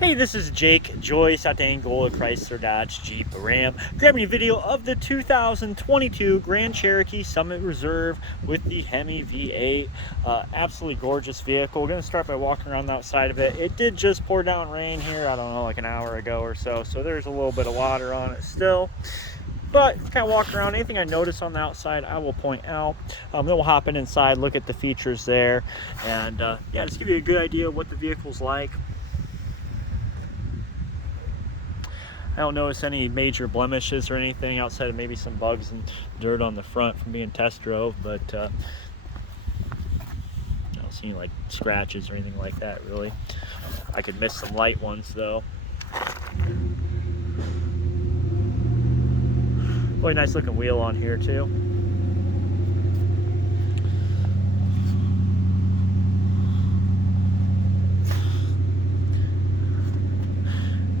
Hey, this is Jake Joyce at the Angola Chrysler Dodge Jeep Ram, grabbing a video of the 2022 Grand Cherokee Summit Reserve with the Hemi V8. Absolutely gorgeous vehicle. We're going to start by walking around the outside of it. It did just pour down rain here, I don't know, like an hour ago or so, so there's a little bit of water on it still. But kind of walk around, anything I notice on the outside I will point out. Then we'll hop inside, look at the features there, and yeah, just give you a good idea of what the vehicle's like. I don't notice any major blemishes or anything outside of maybe some bugs and dirt on the front from being test drove, but I don't see any like scratches or anything like that really. I could miss some light ones though. Really nice looking wheel on here too.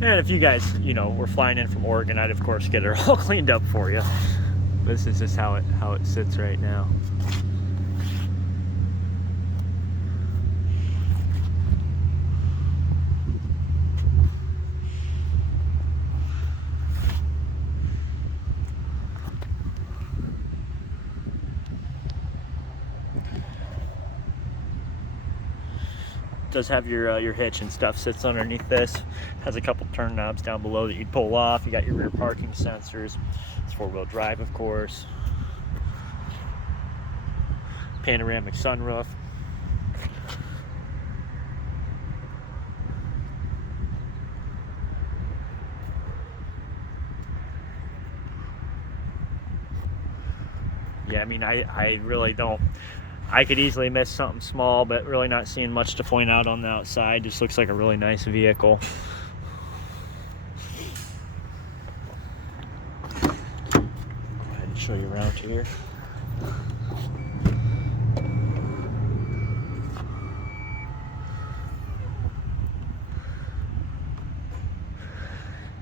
And if you guys, were flying in from Oregon, I'd of course get it all cleaned up for you. This is just how it sits right now. Does have your hitch and stuff sits underneath this. Has a couple turn knobs down below that you'd pull off. You got your rear parking sensors. It's four-wheel drive, of course. Panoramic sunroof. Yeah, I mean, I really don't. I could easily miss something small, but really not seeing much to point out on the outside. Just looks like a really nice vehicle. Go ahead and show you around here.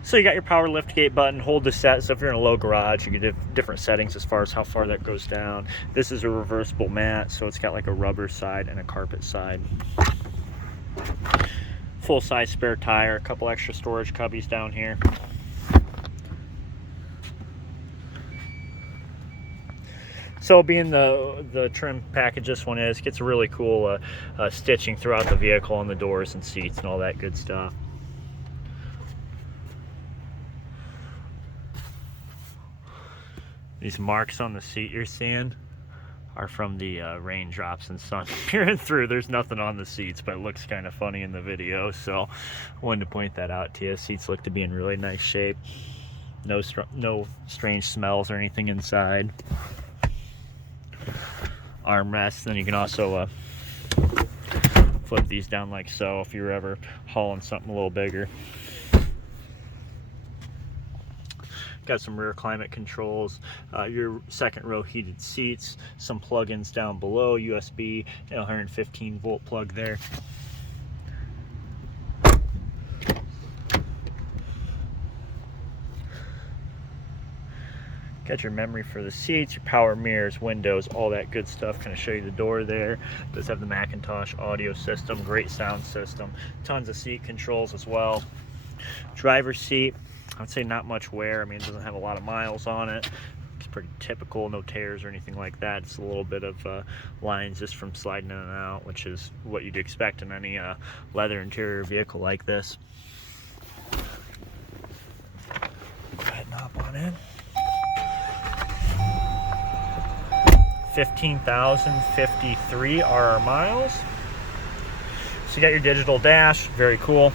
So you got your power lift gate button, hold to set. So if you're in a low garage, you can do different settings as far as how far that goes down. This is a reversible mat, so it's got like a rubber side and a carpet side. Full size spare tire, a couple extra storage cubbies down here. So being the trim package this one is, gets really cool stitching throughout the vehicle on the doors and seats and all that good stuff. These marks on the seat you're seeing are from the raindrops and sun peering through. There's nothing on the seats, but it looks kind of funny in the video, so I wanted to point that out to you. Seats look to be in really nice shape. No strange smells or anything inside. Armrests, then you can also flip these down like so if you're ever hauling something a little bigger. Got some rear climate controls, your second row heated seats, some plug-ins down below, USB, 115 volt plug there. Got your memory for the seats, your power mirrors, windows, all that good stuff. Kind of show you the door there. Does have the Macintosh audio system, great sound system, tons of seat controls as well. Driver's seat, I'd say not much wear. I mean, it doesn't have a lot of miles on it. It's pretty typical, no tears or anything like that. It's a little bit of lines just from sliding in and out, which is what you'd expect in any leather interior vehicle like this. Go ahead and hop on in. 15,053 are our miles. So you got your digital dash, very cool.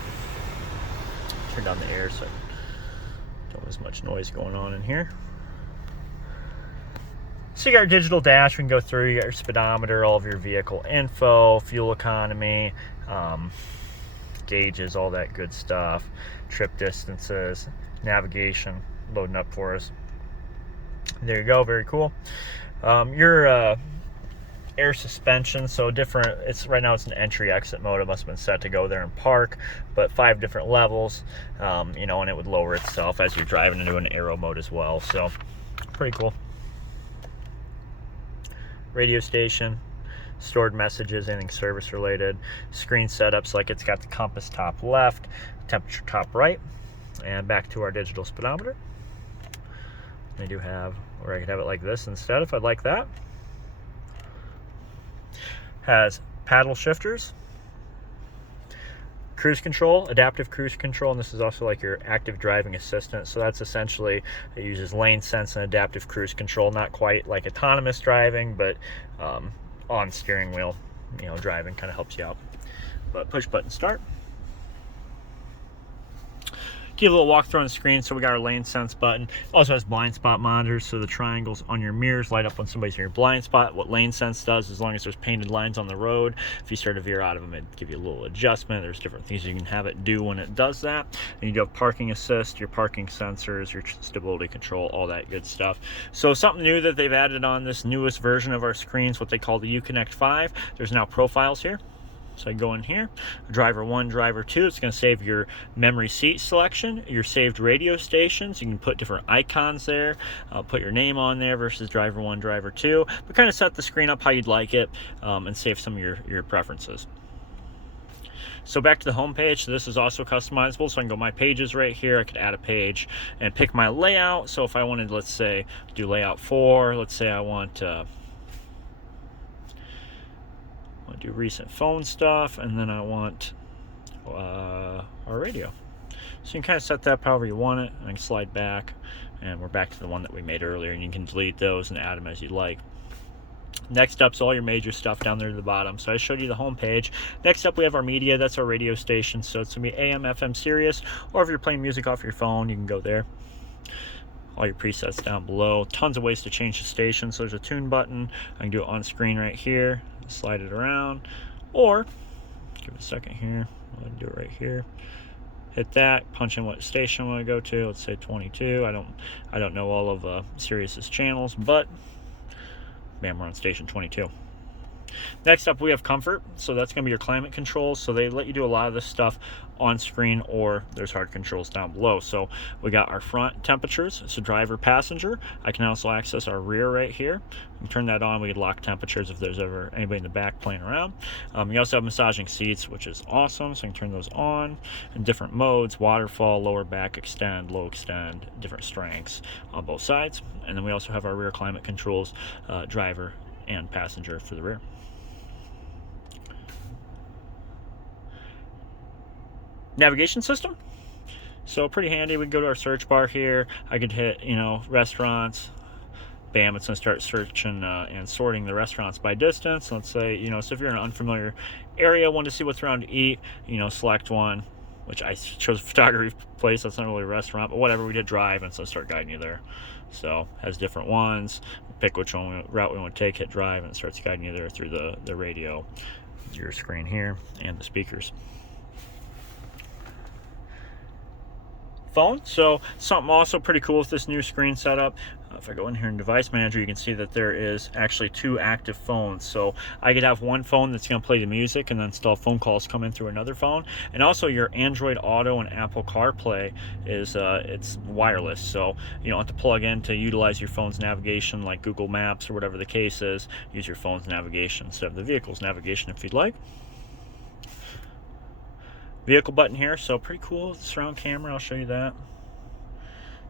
Turn down the air so don't have as much noise going on in here. So you got your digital dash, we can go through, you got your speedometer, all of your vehicle info, fuel economy, gauges, all that good stuff, trip distances, navigation, loading up for us. There you go, very cool. Your air suspension, so different, right now it's an entry exit mode. It must have been set to go there and park, but 5 different levels, and it would lower itself as you're driving into an aero mode as well, so pretty cool. Radio station, stored messages, anything service related. Screen setups, like it's got the compass top left, temperature top right, and back to our digital speedometer. They do have, or I could have it like this instead if I'd like that. Has paddle shifters, cruise control, adaptive cruise control, and this is also like your active driving assistant. So that's essentially, it uses lane sense and adaptive cruise control, not quite like autonomous driving, but on steering wheel, driving kind of helps you out. But push button start. Give a little walkthrough on the screen. So we got our lane sense button. Also has blind spot monitors, so the triangles on your mirrors light up when somebody's in your blind spot. What lane sense does, as long as there's painted lines on the road, if you start to veer out of them, it give you a little adjustment. There's different things you can have it do when it does that. And you do have parking assist, your parking sensors, your stability control, all that good stuff. So something new that they've added on this newest version of our screens, what they call the Uconnect 5. There's now profiles here. So I go in here, driver 1, driver 2, it's going to save your memory seat selection, your saved radio stations. You can put different icons there, put your name on there versus driver 1, driver 2, but kind of set the screen up how you'd like it, and save some of your preferences. So back to the home page. So this is also customizable. So I can go my pages right here. I could add a page and pick my layout. So if I wanted, let's say, do layout 4, let's say I want do recent phone stuff, and then I want our radio. So you can kind of set that up however you want it. I can slide back, and we're back to the one that we made earlier, and you can delete those and add them as you like. Next up is all your major stuff down there at the bottom. So I showed you the home page. Next up we have our media. That's our radio station. So it's going to be AM, FM, Sirius, or if you're playing music off your phone, you can go there. All your presets down below. Tons of ways to change the station. So there's a tune button. I can do it on screen right here. Slide it around, or give it a second here. I'll do it right here. Hit that. Punch in what station I want to go to. Let's say 22. I don't know all of Sirius's channels, but bam, we're on station 22. Next up, we have comfort. So that's going to be your climate controls. So they let you do a lot of this stuff on screen, or there's hard controls down below. So we got our front temperatures, so driver, passenger. I can also access our rear right here. We can turn that on. We can lock temperatures if there's ever anybody in the back playing around. You also have massaging seats, which is awesome. So I can turn those on in different modes: waterfall, lower back, extend, low extend, different strengths on both sides. And then we also have our rear climate controls, driver and passenger for the rear. Navigation system, so pretty handy. We can go to our search bar here. I could hit restaurants, bam, it's gonna start searching and sorting the restaurants by distance. Let's say so if you're in an unfamiliar area, want to see what's around to eat, select one, which I chose a photography place. That's not really a restaurant, but whatever, we did drive, and so start guiding you there. So has different ones. Pick which route we want to take, hit drive, and it starts guiding you there through the radio, your screen here, and the speakers. Phone. So something also pretty cool with this new screen setup. If I go in here in device manager, you can see that there is actually 2 active phones. So I could have one phone that's going to play the music, and then still have phone calls come in through another phone. And also your Android Auto and Apple CarPlay is it's wireless, so you don't have to plug in to utilize your phone's navigation like Google Maps or whatever the case is. Use your phone's navigation instead of the vehicle's navigation if you'd like. Vehicle button here, so pretty cool surround camera. I'll show you that.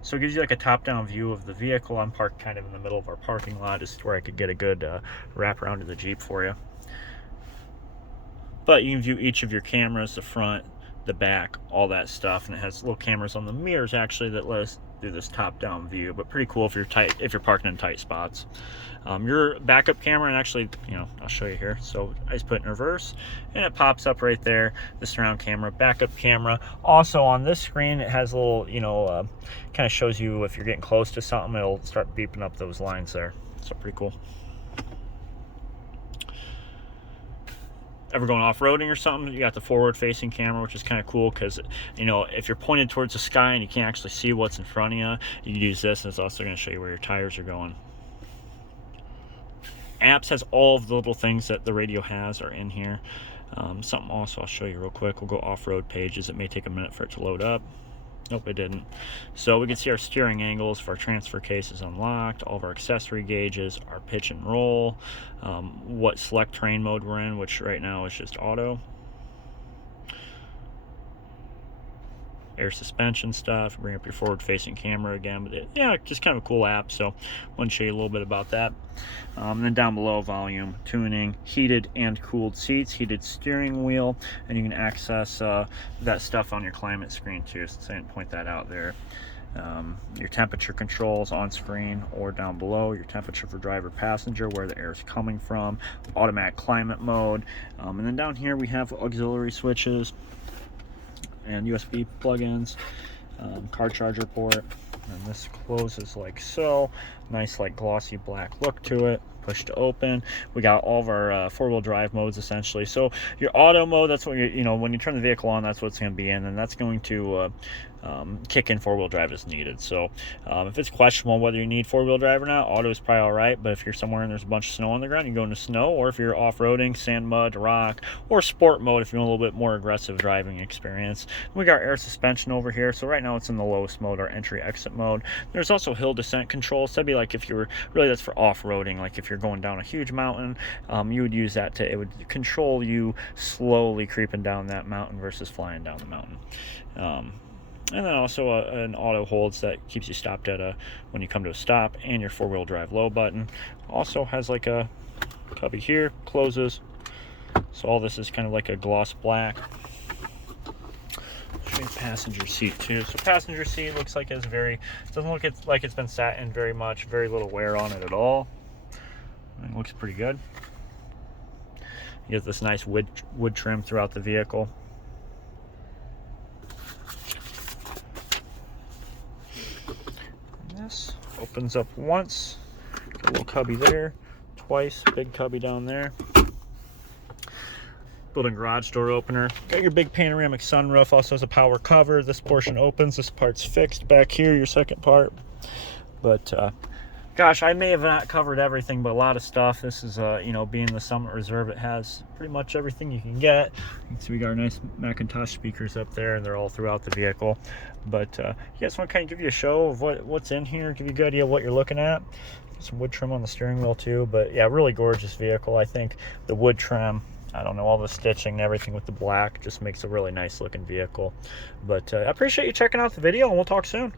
So it gives you like a top-down view of the vehicle. I'm parked kind of in the middle of our parking lot. This is where I could get a good wrap around to the Jeep for you. But you can view each of your cameras, the front, the back, all that stuff, and it has little cameras on the mirrors actually that let us do this top-down view. But pretty cool if you're parking in tight spots. Your backup camera, and actually, I'll show you here. So I just put it in reverse, and it pops up right there. The surround camera, backup camera. Also on this screen, it has a little, kind of shows you if you're getting close to something. It'll start beeping up those lines there. So pretty cool. Ever going off-roading or something, you got the forward-facing camera, which is kind of cool because, if you're pointed towards the sky and you can't actually see what's in front of you, you can use this, and it's also going to show you where your tires are going. Apps has all of the little things that the radio has are in here. Something also I'll show you real quick. We'll go off-road pages. It may take a minute for it to load up. Nope, it didn't. So we can see our steering angles for our transfer cases unlocked, all of our accessory gauges, our pitch and roll, what select terrain mode we're in, which right now is just auto. Air suspension stuff, bring up your forward facing camera again, but yeah, just kind of a cool app, so I want to show you a little bit about that. And then down below, volume, tuning, heated and cooled seats, heated steering wheel, and you can access that stuff on your climate screen too, so I didn't point that out there. Your temperature controls on screen or down below, your temperature for driver passenger, where the air is coming from, automatic climate mode, and then down here we have auxiliary switches and USB plugins, car charger port, and this closes like so. Nice like glossy black look to it. Push to open. We got all of our four-wheel drive modes essentially. So your auto mode, that's what you know, when you turn the vehicle on, that's what's going to be in, and that's going to kick in four-wheel drive as needed. So if it's questionable whether you need four-wheel drive or not, auto is probably all right. But if you're somewhere and there's a bunch of snow on the ground, you go into snow, or if you're off-roading, sand, mud, rock, or sport mode if you want a little bit more aggressive driving experience. We got air suspension over here. So right now it's in the lowest mode, or entry exit mode. There's also hill descent control. So that'd be like if you were really, that's for off-roading, like if you're going down a huge mountain, you would use that to, it would control you slowly creeping down that mountain versus flying down the mountain. And then also an auto holds that keeps you stopped at when you come to a stop, and your four-wheel drive low button. Also has like a cubby here, closes. So all this is kind of like a gloss black. Show you passenger seat too. So passenger seat looks like it's doesn't look like it's been sat in very much, very little wear on it at all. It looks pretty good. You get this nice wood trim throughout the vehicle. This opens up once, got a little cubby there, twice, big cubby down there. Built-in garage door opener. Got your big panoramic sunroof, also has a power cover. This portion opens, this part's fixed back here, your second part. But gosh, I may have not covered everything, but a lot of stuff. This is, you know, being the Summit Reserve, it has pretty much everything you can get. You can see we got our nice Macintosh speakers up there, and they're all throughout the vehicle. But yeah, just want to kind of give you a show of what's in here, give you a good idea of what you're looking at. Some wood trim on the steering wheel too, but yeah, really gorgeous vehicle. I think the wood trim, I don't know, all the stitching and everything with the black just makes a really nice looking vehicle. But I appreciate you checking out the video, and we'll talk soon.